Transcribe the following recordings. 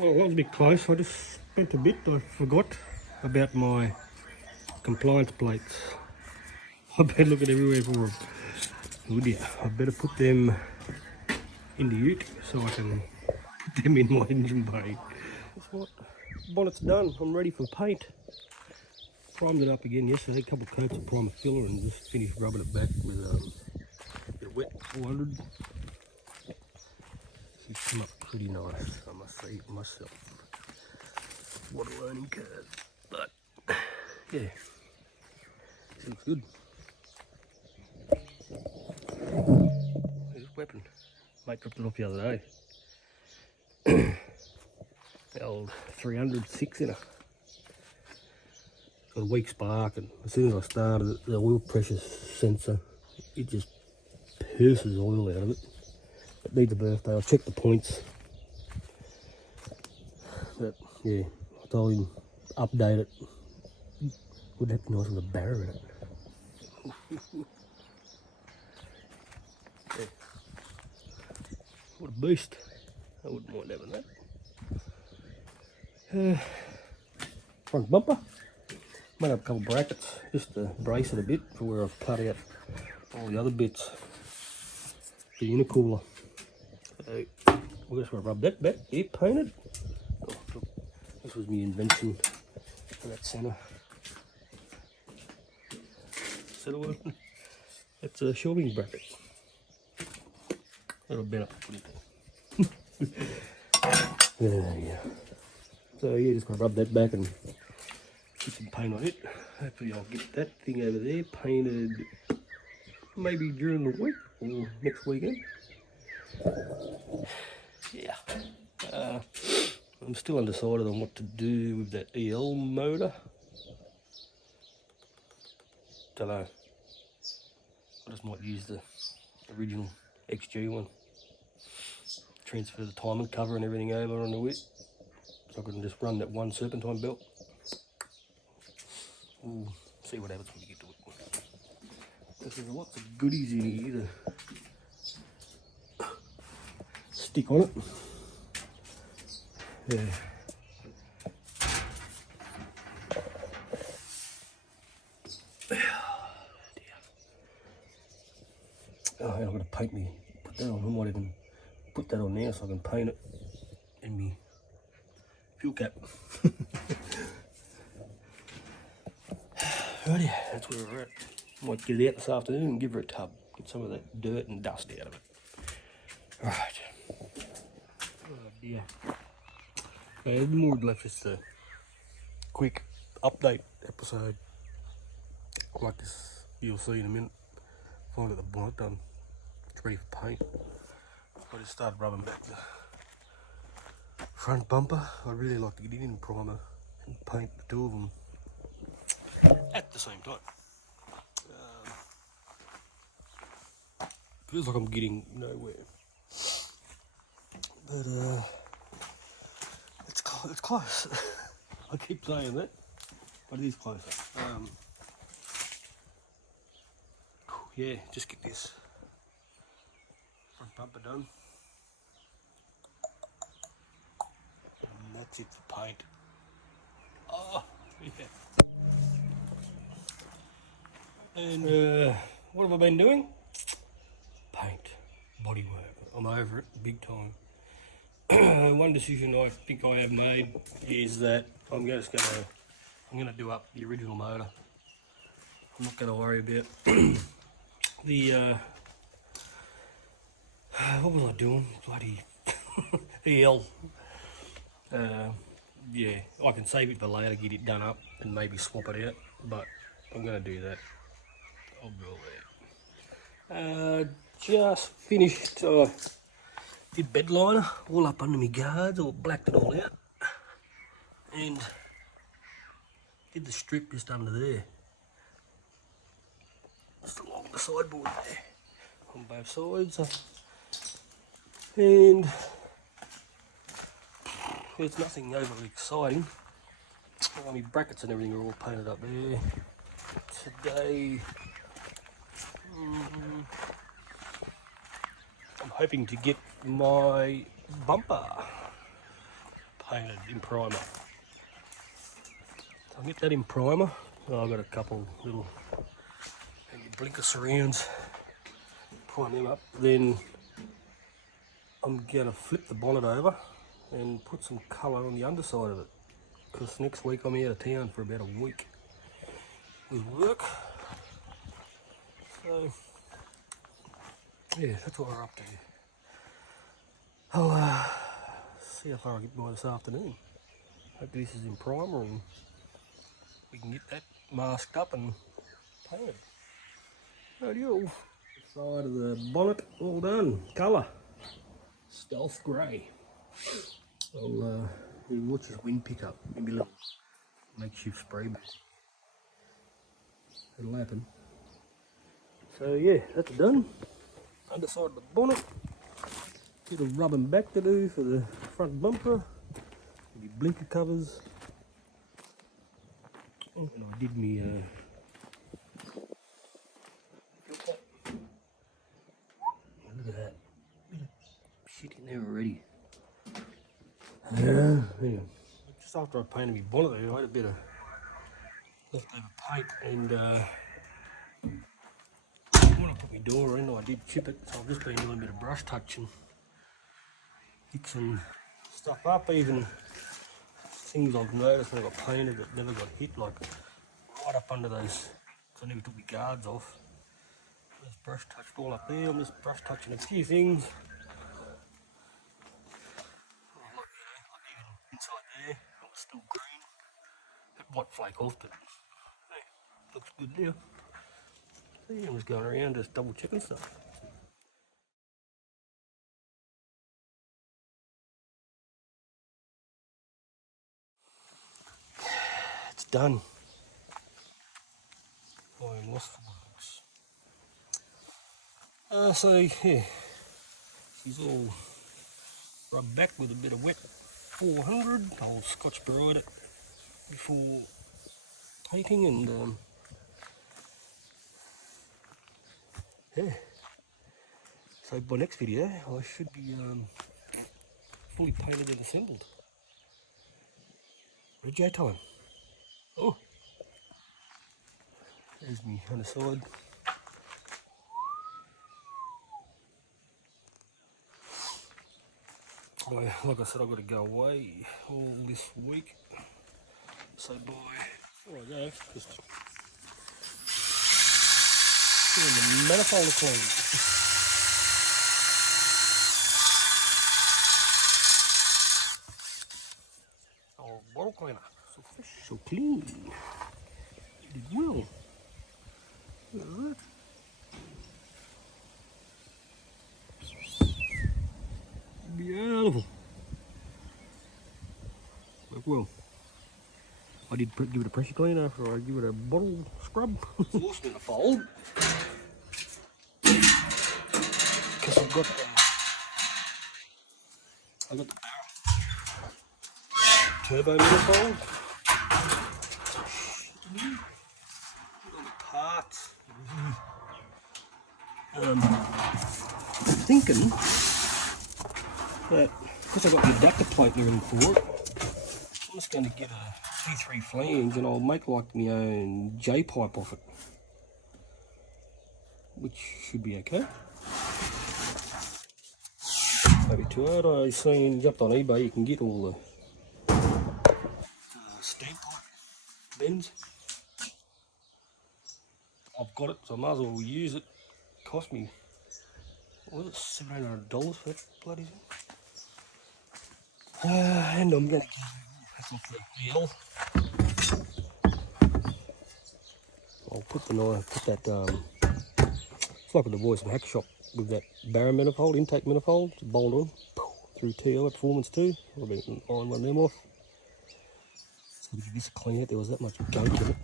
Well, it was a bit close. I just spent a bit. I forgot about my compliance plates. I've been looking everywhere for them. Oh dear, I better put them in the ute so I can put them in my engine bay. Guess what? Bonnet's done. I'm ready for paint. Primed it up again yesterday, a couple of coats of primer filler, and just finished rubbing it back with a bit of wet 400. She's come up pretty nice, I must say myself. What a learning curve, but yeah, she looks good. This weapon, mate dropped it off the other day. The old 306 in her. Got a weak spark, and as soon as I started it, the oil pressure sensor, it just pierces oil out of it. It needs a birthday. I checked the points, but yeah, I told him update it. Would that be nice with a barrow in it? Yeah. What a beast! I wouldn't mind having that. Front bumper. Made up a couple of brackets just to brace it a bit for where I've cut out all the other bits. The intercooler. So we're just going to rub that back. Yeah, painted. Oh, look, this was my invention for that centre. Centre working. That's a shelving bracket. That'll be up. Yeah. So yeah, just going to rub that back and put some paint on it. Hopefully I'll get that thing over there painted maybe during the week or next weekend. Yeah. I'm still undecided on what to do with that EL motor. Don't know. I just might use the original XG one. Transfer the timing cover and everything over on the whip, so I can just run that one serpentine belt. We'll see what happens when we get to it. Because there's lots of goodies in here to stick on it. Yeah. Oh, and I'm going to paint me, put that on. I might even put that on now so I can paint it in me fuel cap. Righty, that's where we're at. Might get it out this afternoon and give her a tub. Get some of that dirt and dust out of it. Alright. Oh dear. There's more left, just a quick update episode. Like this, you'll see in a minute. Finally got the bonnet done. It's ready for paint. I just started rubbing back the front bumper. I'd really like to get it in primer and paint the two of them at the same time. Feels like I'm getting nowhere, but it's close. I keep saying that, but it is closer. Yeah, just get this front bumper done, and that's it for paint. Oh yeah. And what have I been doing? Paint, bodywork. I'm over it big time. One decision I think I have made is that I'm gonna do up the original motor. I'm not gonna worry about the what was I doing? Bloody EL. Yeah, I can save it for later, get it done up and maybe swap it out, but I'm gonna do that. I'll go there. Just finished, did bed liner all up under my guards, or blacked it all out, and did the strip just under there, just along the sideboard there, on both sides, and it's nothing overly exciting. My brackets and everything are all painted up there. Today, I'm hoping to get my bumper painted in primer. So I'll get that in primer. Oh, I've got a couple little blinker surrounds. Prime them up. Then I'm gonna flip the bonnet over and put some colour on the underside of it. Because next week I'm out of town for about a week with work. So yeah, that's what we're up to. I'll see how far I get by this afternoon. Hope this is in primer and we can get that masked up and painted. Rightio. Side of the bonnet all done. Colour. Stealth grey. I'll watch this wind pick up. Maybe a little makeshift spray booth. It'll happen. So yeah, that's done. Underside of the bonnet. Bit of rubbing back to do for the front bumper. Maybe blinker covers. Oh, and I did me look at that. Bit of shit in there already. Yeah. Just after I painted my bonnet there, I had a bit of leftover paint, and when I put my door in, I did chip it, so I've just been doing a bit of brush touching, fixing stuff up, even things I've noticed that I got painted that never got hit, like right up under those, because I never took my guards off. Just brush touched all up there. I'm just brush touching a few things. Like even inside there, it was still green. It might flake off, but hey, looks good now. So yeah, I'm just going around just double checking stuff. It's done. I am lost for words. So yeah, she's all rubbed back with a bit of wet 400. I'll Scotch Brite it before painting, and yeah. So by next video, I should be fully painted and assembled. Rego time. Oh, there's me on the side. Like I said, I've got to go away all this week. So before I go, just doing the manifold clean. Oh, bottle cleaner. So fresh, so clean. You did well. Look at that. Beautiful. Worked well. I did give it a pressure clean after I give it a bottle scrub. Forced me to fold. Because I've got the turbo manifold. All the parts. I'm thinking that because I've got the adapter plate and everything for it, I'm just going to get a T3 flange and I'll make like my own J-pipe off it, which should be okay. Maybe too hard. I seen, jumped on eBay, you can get all the stamp pipe bends. I've got it, so I might as well use it. Cost me, what was it, $700 for that bloody thing? And I'm going to give it I'll put that, it's like with the Voice and Hack Shop with that barrel manifold, intake manifold, to bolt on through TL at Performance 2. I've been eyeing one of them off. So to give this a clean out, there was that much gunk in it.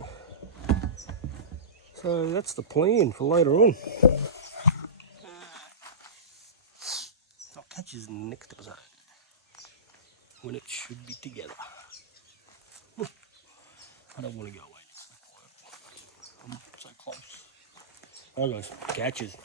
So that's the plan for later on. I'll catch you in the next episode when it should be together. I don't want to go away. I'm so close. Alright guys, catches.